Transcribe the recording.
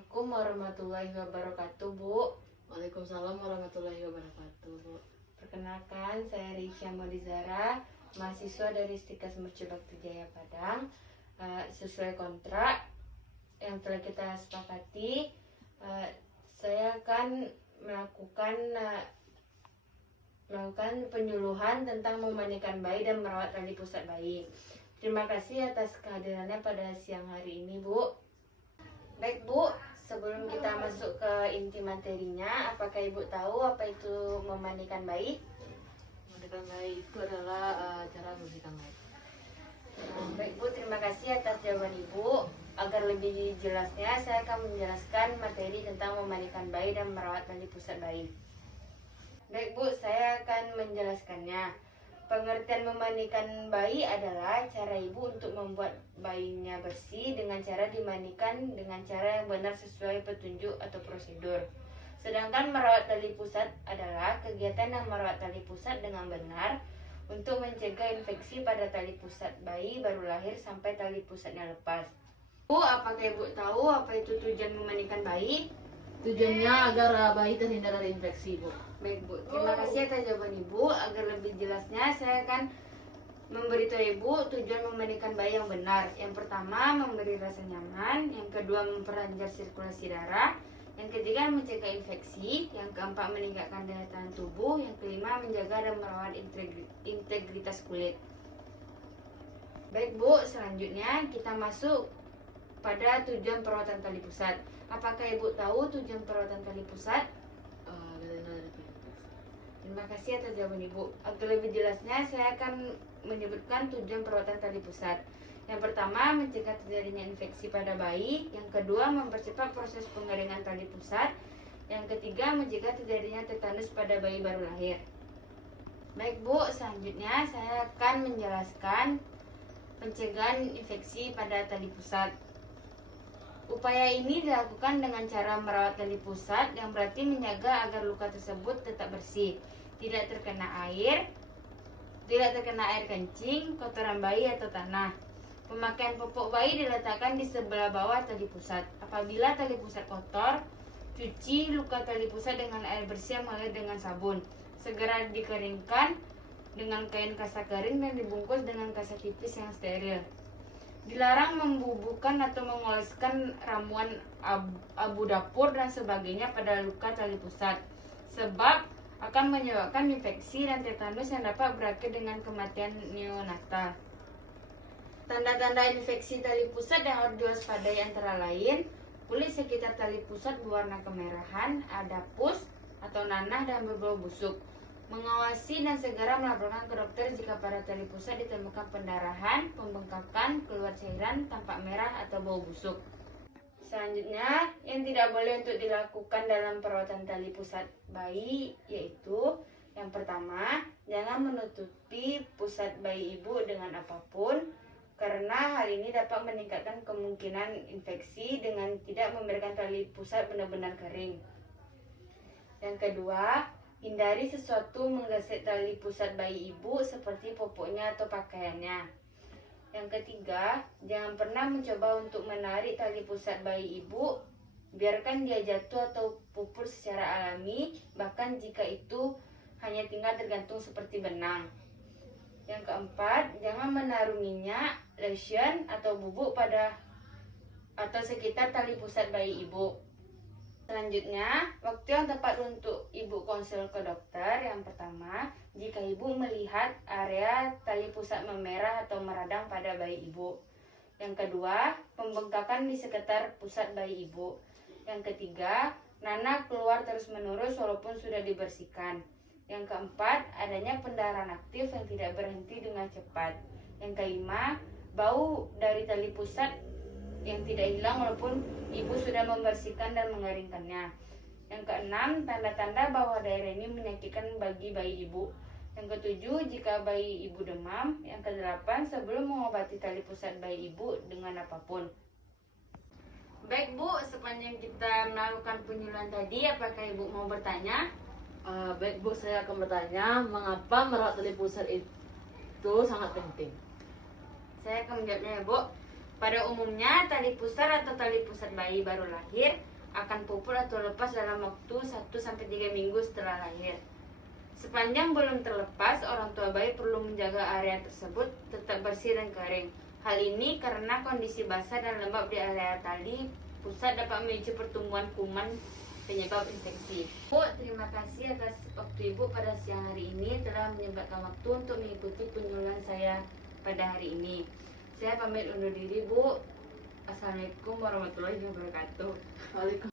Assalamualaikum warahmatullahi wabarakatuh, Bu. Waalaikumsalam warahmatullahi wabarakatuh, Bu. Perkenalkan, saya Risha Modizara, mahasiswa dari Stika Mercu Bakti Jaya Padang. Sesuai kontrak yang telah kita sepakati, saya akan melakukan penyuluhan tentang memandikan bayi dan merawat tali pusat bayi. Terima kasih atas kehadirannya pada siang hari ini, Bu. Baik, Bu, sebelum kita masuk ke inti materinya, apakah Ibu tahu apa itu memandikan bayi? Memandikan bayi itu adalah cara membersihkan bayi. Baik, Bu, terima kasih atas jawaban Ibu. Agar lebih jelasnya, saya akan menjelaskan materi tentang memandikan bayi dan merawat tali pusat bayi. Baik, Bu, saya akan menjelaskannya. Pengertian memandikan bayi adalah cara ibu untuk membuat bayinya bersih dengan cara dimandikan dengan cara yang benar sesuai petunjuk atau prosedur. Sedangkan merawat tali pusat adalah kegiatan yang merawat tali pusat dengan benar untuk mencegah infeksi pada tali pusat bayi baru lahir sampai tali pusatnya lepas. Bu, apakah Ibu tahu apa itu tujuan memandikan bayi? Tujuannya agar bayi terhindar dari infeksi, Bu. Baik, Bu, terima kasih atas jawaban Ibu. Agar lebih jelasnya, saya akan memberitahu Ibu tujuan memandikan bayi yang benar. Yang pertama, memberi rasa nyaman. Yang kedua, memperlancar sirkulasi darah. Yang ketiga, mencegah infeksi. Yang keempat, meningkatkan daya tahan tubuh. Yang kelima, menjaga dan merawat integritas kulit. Baik, Bu, selanjutnya kita masuk pada tujuan perawatan tali pusat. Apakah Ibu tahu tujuan perawatan tali pusat? Terima kasih atas jawaban Ibu. Agar lebih jelasnya, saya akan menyebutkan tujuan perawatan tali pusat. Yang pertama, mencegah terjadinya infeksi pada bayi. Yang kedua, mempercepat proses pengeringan tali pusat. Yang ketiga, mencegah terjadinya tetanus pada bayi baru lahir. Baik, Bu, selanjutnya saya akan menjelaskan pencegahan infeksi pada tali pusat. Upaya ini dilakukan dengan cara merawat tali pusat yang berarti menjaga agar luka tersebut tetap bersih, tidak terkena air kencing, kotoran bayi atau tanah. Pemakaian popok bayi diletakkan di sebelah bawah tali pusat. Apabila tali pusat kotor, cuci luka tali pusat dengan air bersih yang mengalir dengan sabun. Segera dikeringkan dengan kain kasa kering dan dibungkus dengan kasa tipis yang steril. Dilarang membubuhkan atau mengoleskan ramuan abu dapur dan sebagainya pada luka tali pusat, sebab akan menyebabkan infeksi dan tetanus yang dapat berakhir dengan kematian neonatal. Tanda-tanda infeksi tali pusat yang harus diwaspadai antara lain: kulit sekitar tali pusat berwarna kemerahan, ada pus atau nanah dan berbau busuk. Mengawasi dan segera melaporkan ke dokter jika pada tali pusat ditemukan pendarahan, pembengkakan, keluar cairan, tampak merah atau bau busuk. Selanjutnya, yang tidak boleh untuk dilakukan dalam perawatan tali pusat bayi yaitu: yang pertama, jangan menutupi pusat bayi ibu dengan apapun, karena hal ini dapat meningkatkan kemungkinan infeksi dengan tidak memberikan tali pusat benar-benar kering. Yang kedua, hindari sesuatu menggesek tali pusat bayi ibu seperti popoknya atau pakaiannya. Yang ketiga, jangan pernah mencoba untuk menarik tali pusat bayi ibu. Biarkan dia jatuh atau pupur secara alami, bahkan jika itu hanya tinggal tergantung seperti benang. Yang keempat, jangan menaruh minyak, lotion atau bubuk pada atau sekitar tali pusat bayi ibu. Selanjutnya, waktu yang tepat untuk ibu konsul ke dokter. Yang pertama, jika ibu melihat area tali pusat memerah atau meradang pada bayi ibu. Yang kedua, pembengkakan di sekitar pusat bayi ibu. Yang ketiga, nanah keluar terus-menerus walaupun sudah dibersihkan. Yang keempat, adanya pendarahan aktif yang tidak berhenti dengan cepat. Yang kelima, bau dari tali pusat yang tidak hilang walaupun ibu sudah membersihkan dan mengeringkannya. Yang keenam, tanda-tanda bahwa daerah ini menyakitkan bagi bayi ibu. Yang ketujuh, jika bayi ibu demam. Yang kedelapan, sebelum mengobati tali pusat bayi ibu dengan apapun. Baik, Bu, sepanjang kita melakukan penyuluhan tadi, apakah ibu mau bertanya? Baik, Bu, saya akan bertanya, mengapa merawat tali pusat itu sangat penting? Saya akan menjawabnya, ya, Bu. Pada umumnya, tali pusar atau tali pusat bayi baru lahir akan pupul atau lepas dalam waktu 1-3 minggu setelah lahir. Sepanjang belum terlepas, orang tua bayi perlu menjaga area tersebut tetap bersih dan kering. Hal ini karena kondisi basah dan lembab di area tali pusat dapat memicu pertumbuhan kuman penyebab infeksi. Bu, terima kasih atas waktu Ibu pada siang hari ini telah menyempatkan waktu untuk mengikuti penyuluhan saya pada hari ini. Saya pamit undur diri, Bu. Assalamualaikum warahmatullahi wabarakatuh. Waalaikumsalam.